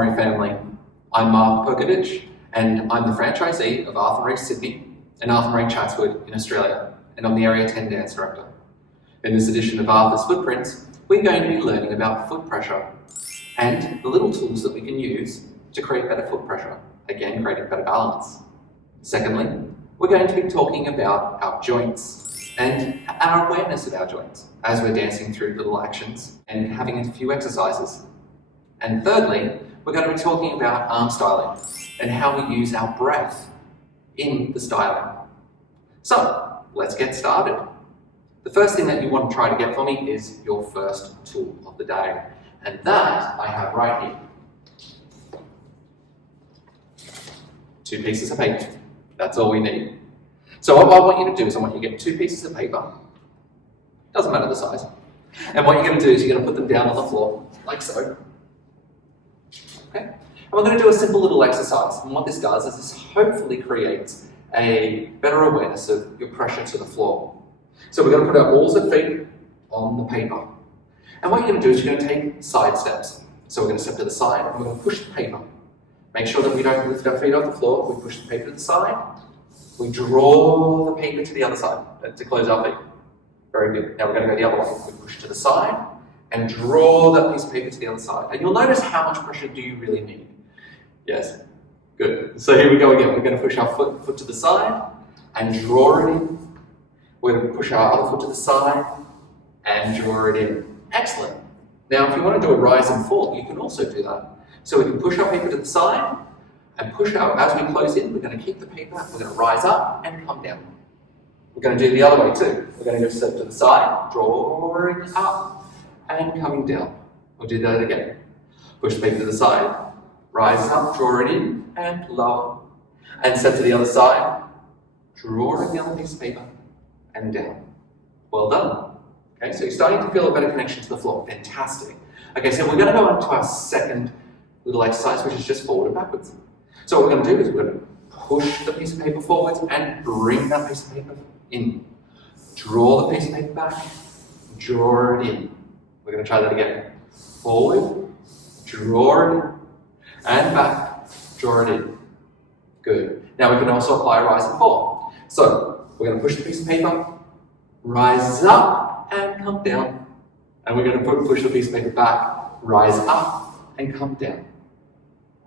Murray family. I'm Mark Perkovich, and I'm the franchisee of Arthur Murray Sydney and Arthur Murray Chatswood in Australia, and I'm the Area 10 Dance Director. In this edition of Arthur's Footprints, we're going to be learning about foot pressure and the little tools that we can use to create better foot pressure, again creating better balance. Secondly, we're going to be talking about our joints and our awareness of our joints as we're dancing through little actions and having a few exercises. And thirdly, we're going to be talking about arm styling and how we use our breath in the styling. So, let's get started. The first thing that you want to try to get for me is your first tool of the day. And that I have right here. 2 pieces of paper. That's all we need. So what I want you to do is I want you to get 2 pieces of paper. Doesn't matter the size. And what you're going to do is you're going to put them down on the floor, like so. Okay? And we're going to do a simple little exercise. And what this does is this hopefully creates a better awareness of your pressure to the floor. So we're going to put our balls of feet on the paper. And what you're going to do is you're going to take side steps. So we're going to step to the side and we're going to push the paper. Make sure that we don't lift our feet off the floor. We push the paper to the side. We draw the paper to the other side to close our feet. Very good. Now we're going to go the other way. We push to the side and draw that piece of paper to the other side. And you'll notice how much pressure do you really need. Yes? Good. So here we go again. We're going to push our foot to the side and draw it in. We're going to push our other foot to the side and draw it in. Excellent. Now, if you want to do a rise and fall, you can also do that. So we can push our paper to the side and push out. As we close in, we're going to keep the paper. We're going to rise up and come down. We're going to do the other way too. We're going to go step to the side, drawing up and coming down. We'll do that again. Push the paper to the side, rise up, draw it in and lower. And step to the other side, drawing the other piece of paper and down. Well done. Okay, so you're starting to feel a better connection to the floor. Fantastic. Okay, so we're going to go on to our second little exercise, which is just forward and backwards. So what we're going to do is we're going to push the piece of paper forwards and bring that piece of paper in. Draw the piece of paper back, draw it in. We're going to try that again. Forward, draw it in, and back, draw it in. Good. Now we can also apply rise and fall. So we're going to push the piece of paper, rise up and come down. And we're going to push the piece of paper back, rise up and come down.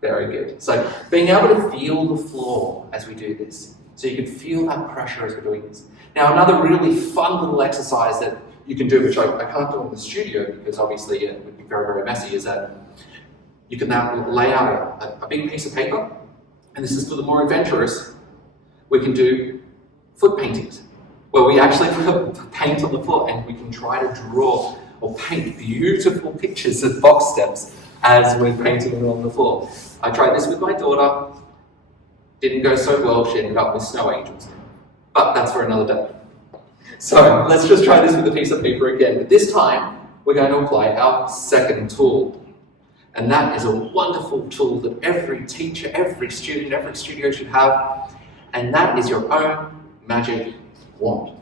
Very good. So being able to feel the floor as we do this. So you can feel that pressure as we're doing this. Now another really fun little exercise that you can do, which I can't do in the studio because obviously it would be very, very messy, is that you can now lay out a big piece of paper, and this is for the more adventurous. We can do foot paintings, where we actually put paint on the floor and we can try to draw or paint beautiful pictures of box steps as we're painting them on the floor. I tried this with my daughter. Didn't go so well. She ended up with snow angels. But that's for another day. So let's just try this with a piece of paper again. But this time, we're going to apply our second tool. And that is a wonderful tool that every teacher, every student, every studio should have. And that is your own magic wand.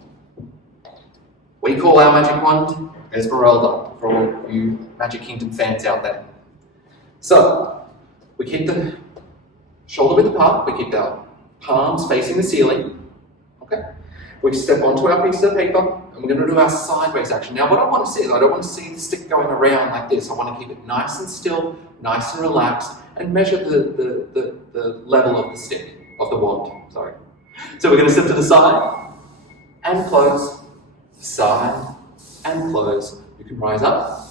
We call our magic wand Esmeralda, for all you Magic Kingdom fans out there. So, we keep the shoulder width apart, we keep our palms facing the ceiling. Okay? We step onto our piece of paper and we're going to do our sideways action. Now what I want to see is I don't want to see the stick going around like this. I want to keep it nice and still, nice and relaxed, and measure the level of the stick, of the wand. Sorry. So we're going to step to the side and close, side and close. You can rise up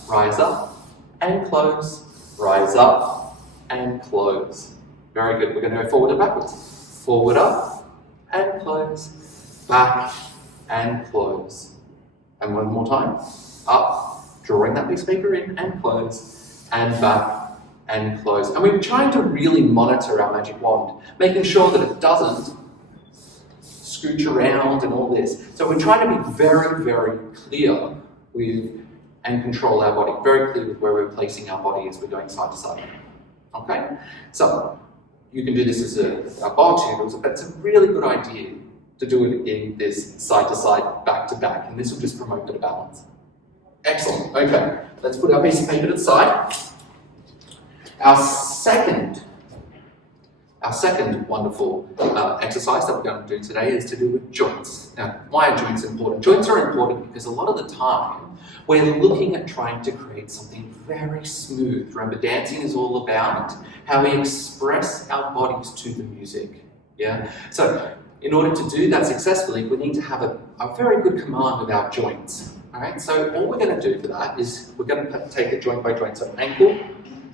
and close, rise up and close. Very good. We're going to go forward and backwards. Forward up and close, back and close. And one more time. Up, drawing that piece of paper in and close, and back and close. And we're trying to really monitor our magic wand, making sure that it doesn't scooch around and all this. So we're trying to be very, very clear with and control our body, very clear with where we're placing our body as we're going side to side. Okay? So you can do this as a bar tune, but it's a really good idea to do it in this side to side, back to back, and this will just promote better balance. Excellent. Okay, let's put our piece of paper to the side. Our second wonderful exercise that we're going to do today is to do with joints. Now, why are joints important? Joints are important because a lot of the time we're looking at trying to create something very smooth. Remember, dancing is all about how we express our bodies to the music. Yeah. So, in order to do that successfully, we need to have a very good command of our joints. All right. So, all we're going to do for that is we're going to take it joint by joint. So, ankle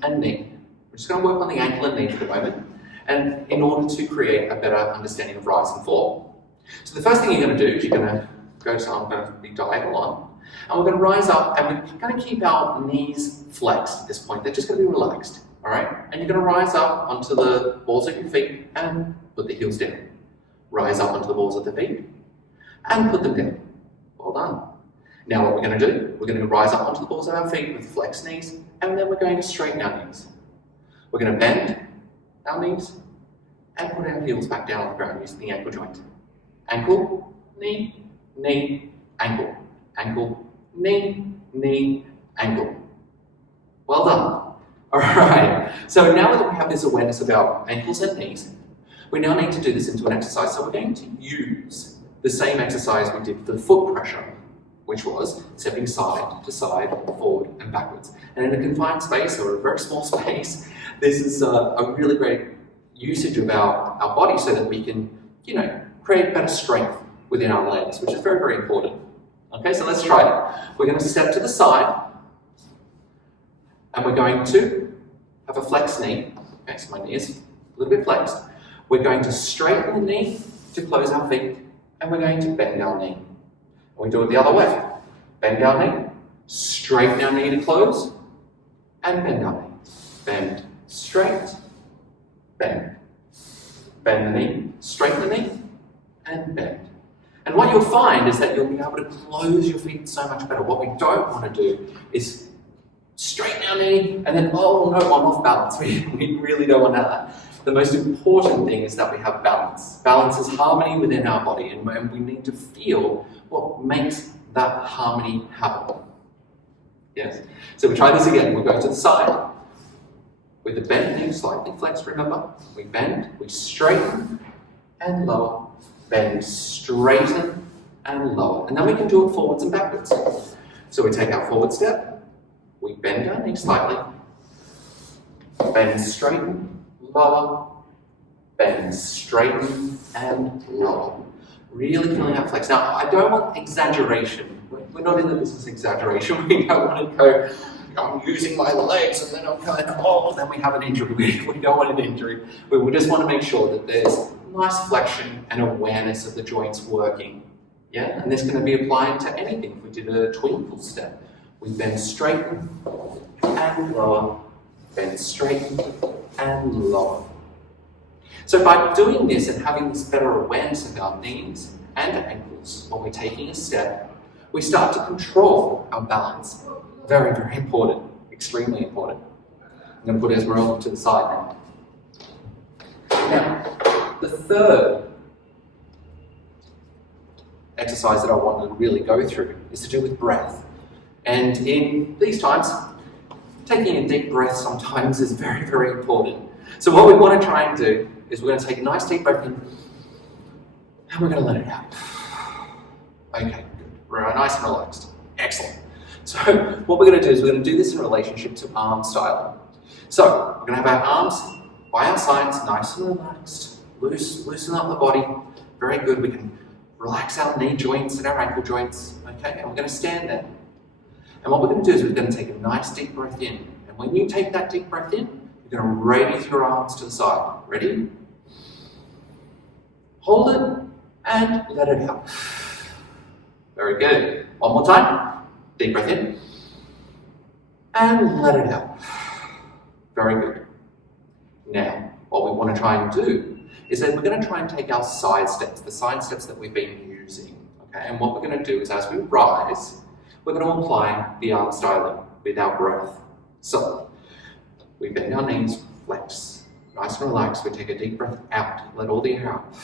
and knee. We're just going to work on the ankle and knee for the moment. And in order to create a better understanding of rise and fall. So the first thing you're going to do is you're going to go, so I'm going to be diagonal on, and we're going to rise up and we're going to keep our knees flexed at this point. They're just going to be relaxed, all right? And you're going to rise up onto the balls of your feet and put the heels down. Rise up onto the balls of the feet and put them down. Well done. Now what we're going to do, we're going to rise up onto the balls of our feet with flexed knees, and then we're going to straighten our knees. We're going to bend our knees and put our heels back down on the ground using the ankle joint. Ankle, knee, knee, ankle. Ankle, knee, knee, ankle. Well done. All right. So now that we have this awareness about ankles and knees, we now need to do this into an exercise. So we're going to use the same exercise we did for the foot pressure, which was stepping side to side, forward and backwards. And in a confined space or a very small space, this is a really great usage of our body so that we can, create better strength within our legs, which is very, very important. Okay, so let's try it. We're going to step to the side, and we're going to have a flexed knee. Okay, so my knee is a little bit flexed. We're going to straighten the knee to close our feet, and we're going to bend our knee. And we do it the other way. Bend our knee, straighten our knee to close, and bend our knee. Bend, straight, bend. Bend the knee, straighten the knee, and bend. And what you'll find is that you'll be able to close your feet so much better. What we don't want to do is straighten our knee and then, oh no, I'm off balance. We really don't want that. The most important thing is that we have balance. Balance is harmony within our body, and we need to feel what makes that harmony happen. Yes? So we try this again. We'll go to the side. With the bent knee slightly flexed, remember? We bend, we straighten, and lower. Bend, straighten, and lower. And then we can do it forwards and backwards. So we take our forward step, we bend our knee slightly, bend, straighten, lower, bend, straighten, and lower. Really feeling that flex. Now, I don't want exaggeration. We're not in the business of exaggeration. We don't want to go, I'm using my legs and then I'm going, then we have an injury. We don't want an injury. We just want to make sure that there's nice flexion and awareness of the joints working. Yeah, and this can be applied to anything. If we did a twinkle step, we bend, straighten, and lower, bend, straighten, and lower. So by doing this and having this better awareness of our knees and ankles when we're taking a step, we start to control our balance. Very, very important. Extremely important. I'm going to put Esmeralda to the side now. Now, the third exercise that I want to really go through is to do with breath. And in these times, taking a deep breath sometimes is very, very important. So what we want to try and do is we're going to take a nice deep breath in, and we're going to let it out. Okay, good. We're nice and relaxed. Excellent. So what we're going to do is we're going to do this in relationship to arm styling. So we're going to have our arms by our sides, nice and relaxed. Loosen up the body. Very good. We can relax our knee joints and our ankle joints. Okay, and we're going to stand there. And what we're going to do is we're going to take a nice deep breath in. And when you take that deep breath in, you're going to raise your arms to the side. Ready? Hold it and let it out. Very good. One more time. Deep breath in and let it out. Very good. Now, what we want to try and do is that we're going to try and take our side steps, the side steps that we've been using. Okay, and what we're going to do is as we rise, we're going to apply the arm styling with our breath. So, we bend our knees, flex, nice and relaxed. We take a deep breath out, let all the air out.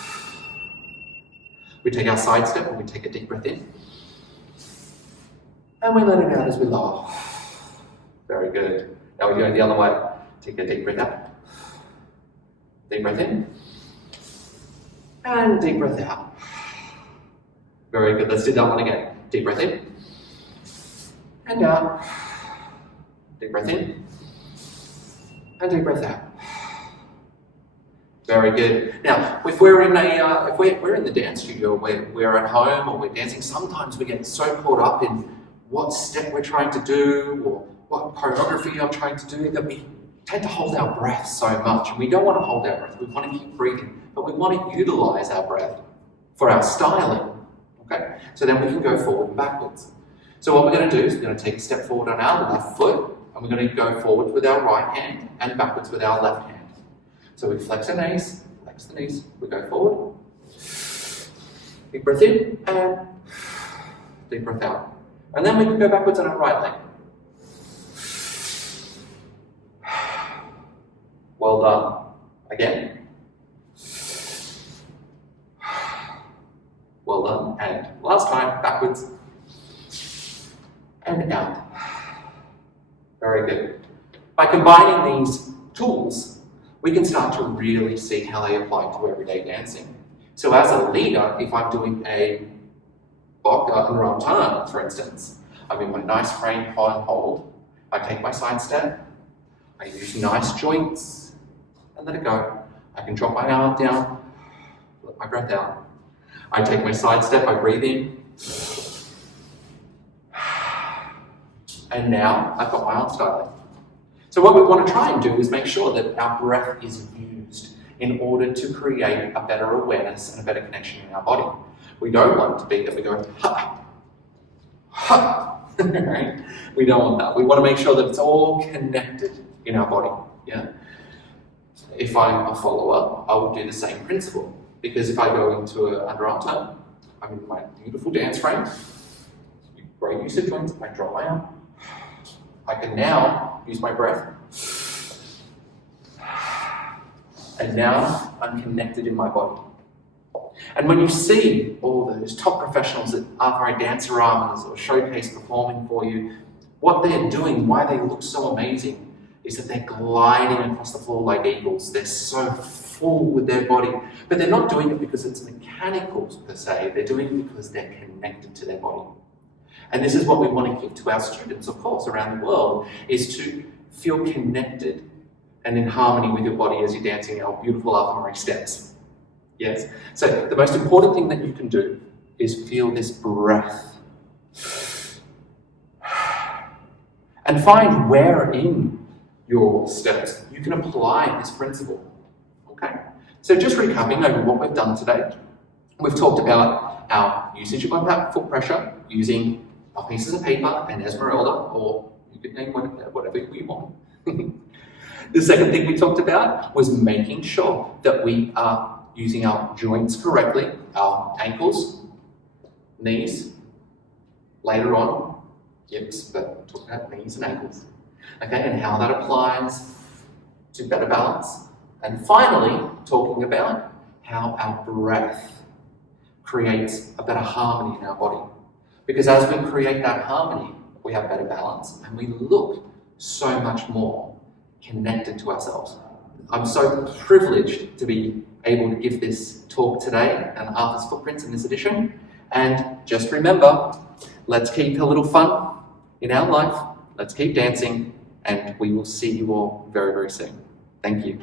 We take our side step and we take a deep breath in. And we let it out as we lower. Very good. Now we go the other way. Take a deep breath out. Deep breath in. And deep breath out. Very good. Let's do that one again. Deep breath in. And out. Deep breath in. And deep breath out. Very good. Now, if we're in we're in the dance studio, we're at home or we're dancing, sometimes we get so caught up in what step we're trying to do or what choreography I'm trying to do that we tend to hold our breath so much. And we don't want to hold our breath. We want to keep breathing, but we want to utilize our breath for our styling. Okay? So then we can go forward and backwards. So what we're going to do is we're going to take a step forward on our left foot, and we're going to go forward with our right hand and backwards with our left hand. So we flex the knees, we go forward. Deep breath in and deep breath out. And then we can go backwards on our right leg. Well done. Again. Well done. And last time, backwards and out. Very good. By combining these tools, we can start to really see how they apply to everyday dancing. So as a leader, if I'm doing a underarm turn, for instance, I'm in my nice frame hold, I take my side step, I use nice joints, and let it go. I can drop my arm down, let my breath out. I take my side step, I breathe in, and now I've got my arm styling. So what we want to try and do is make sure that our breath is used in order to create a better awareness and a better connection in our body. We don't want it to be that we go, ha, ha, right? We don't want that. We want to make sure that it's all connected in our body, yeah? If I'm a follower, I will do the same principle. Because if I go into an underarm turn, I'm in my beautiful dance frame, great use of joints, I drop my arm. I can now use my breath. And now I'm connected in my body. And when you see all those top professionals that are Danceramas or Showcase performing for you, what they're doing, why they look so amazing, is that they're gliding across the floor like eagles. They're so full with their body. But they're not doing it because it's mechanical per se. They're doing it because they're connected to their body. And this is what we want to give to our students, of course, around the world, is to feel connected and in harmony with your body as you're dancing our beautiful Ave Maria steps. Yes? So the most important thing that you can do is feel this breath. And find where in your steps you can apply this principle. Okay? So just recapping over what we've done today, we've talked about our usage of our foot pressure using our pieces of paper and Esmeralda, or you could name whatever you want. The second thing we talked about was making sure that we are using our joints correctly, our ankles, knees, later on, hips, but talk about knees and ankles, okay, and how that applies to better balance. And finally, talking about how our breath creates a better harmony in our body. Because as we create that harmony, we have better balance and we look so much more connected to ourselves. I'm so privileged to be able to give this talk today and Arthur's Footprints in this edition. And just remember, let's keep a little fun in our life, let's keep dancing, and we will see you all very, very soon. Thank you.